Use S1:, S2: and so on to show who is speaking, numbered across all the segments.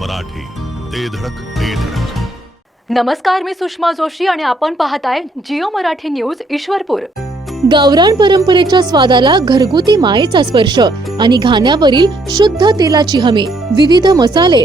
S1: मराठी. ते धडक ते धडक.
S2: नमस्कार मी सुषमा जोशी आणि आपण पाहताय जिओ मराठी न्यूज ईश्वरपूर.
S3: गावरान परंपरेच्या स्वादाला घरगुती मायेचा स्पर्श आणि घाण्यावरील शुद्ध तेलाची हमी विविध मसाले.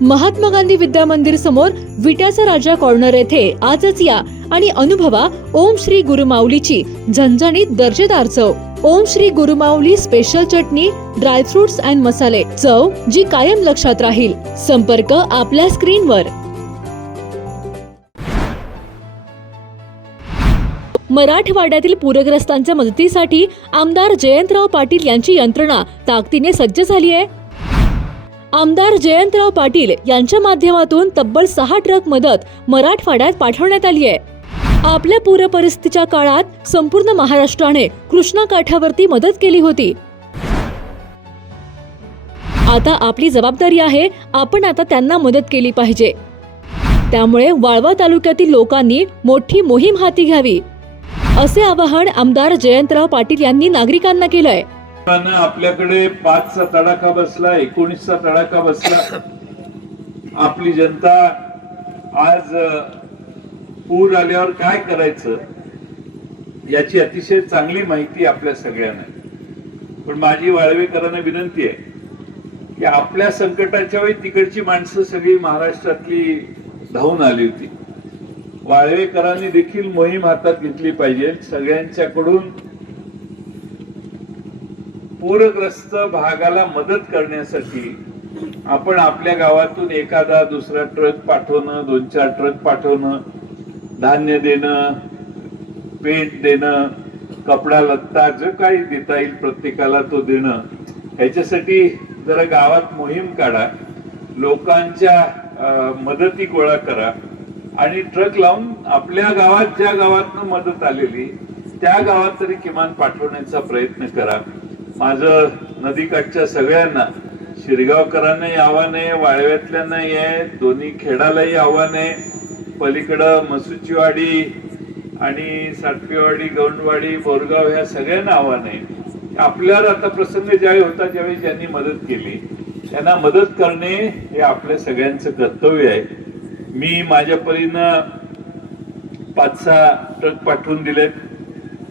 S3: महात्मा गांधी विद्या मंदिर समोर विट्याचा राजा कॉर्नर येथे आजच या आणि अनुभवा ओम श्री गुरुमाऊलीची झणझणीत दर्जेदार चव. ओम श्री गुरुमाऊली स्पेशल चटणी ड्रायफ्रुट्स अँड मसाले चव जी कायम लक्षात राहील. संपर्क आपल्या स्क्रीनवर. मराठवाड्यातील पूरग्रस्तांच्या मदतीसाठी आमदार जयंतराव पाटील यांची यंत्रणा ताकदीने सज्ज झाली आहे. आमदार जयंतराव पाटील यांच्या माध्यमातून तब्बल सहा ट्रक मदत मराठवाड्यात पाठवण्यात आली आहे. आपल्या पूरपरिस्थितीच्या काळात संपूर्ण महाराष्ट्राने कृष्णा काठावरती मदत केली होती. आता आपली जबाबदारी आहे आपण आता त्यांना मदत केली पाहिजे. त्यामुळे वाळवा तालुक्यातील लोकांनी मोठी मोहीम हाती घ्यावी. असे आवाहन आमदार जयंतराव पाटील यांनी नागरिकांना केलंय.
S4: आहे आपल्याकडे पाचचा तडाखा बसला एकोणीसचा तडाखा बसला. आपली जनता आज पूर आल्यावर काय करायचं? याची अतिशय चांगली माहिती आपल्या सगळ्यांना. पण माझी वाळवेकरांना विनंती आहे की आपल्या संकटाच्या वेळी तिकडची माणसं सगळी महाराष्ट्रातली धावून आली होती. वाळवेकरांनी देखील मोहीम हातात घेतली पाहिजे. सगळ्यांच्याकडून पूरग्रस्त भागाला मदत करण्यासाठी आपण आपल्या गावातून एखादा दुसरा ट्रक पाठवणं दोन चार ट्रक पाठवणं धान्य देणं पेंट देणं कपडा लत्ता जो काही देता येईल प्रत्येकाला तो देणं ह्याच्यासाठी जरा गावात मोहीम काढा. लोकांच्या अं, मदती गोळा करा. आणि ट्रक लावून आपल्या गावात ज्या गावातनं मदत आलेली त्या गावात तरी किमान पाठवण्याचा प्रयत्न करा. माझं नदीकाठच्या सगळ्यांना शिरगावकरांनाही आव्हान आहे वाळव्यातल्यांनाही आहे दोन्ही खेडालाही आव्हान आहे पलीकडं मसुचीवाडी आणि सातपीवाडी गौंडवाडी बोरगाव ह्या सगळ्यांना आव्हान आहे. आपल्यावर आता प्रसंग ज्यावेळी होता ज्यावेळी ज्यांनी मदत केली त्यांना मदत करणे हे आपल्या सगळ्यांचं कर्तव्य आहे. मी माझ्या परीनं पाच सहा ट्रक पाठवून दिलेत.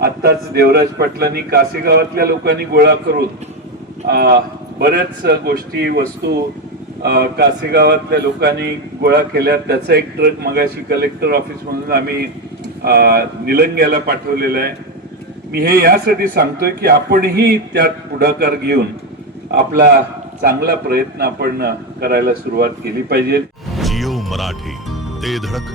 S4: आत्ताच देवराज पाटलांनी कासेगावातल्या लोकांनी गोळा करून बऱ्याच गोष्टी वस्तू कासेगावातल्या लोकांनी गोळा केल्या. त्याचा एक ट्रक मगाशी कलेक्टर ऑफिसमधून आम्ही निलंग्याला पाठवलेला आहे. मी हे यासाठी सांगतोय की आपणही त्यात पुढाकार घेऊन आपला चांगला प्रयत्न आपण करायला सुरुवात केली पाहिजे.
S1: जिओ मराठी ते धडक.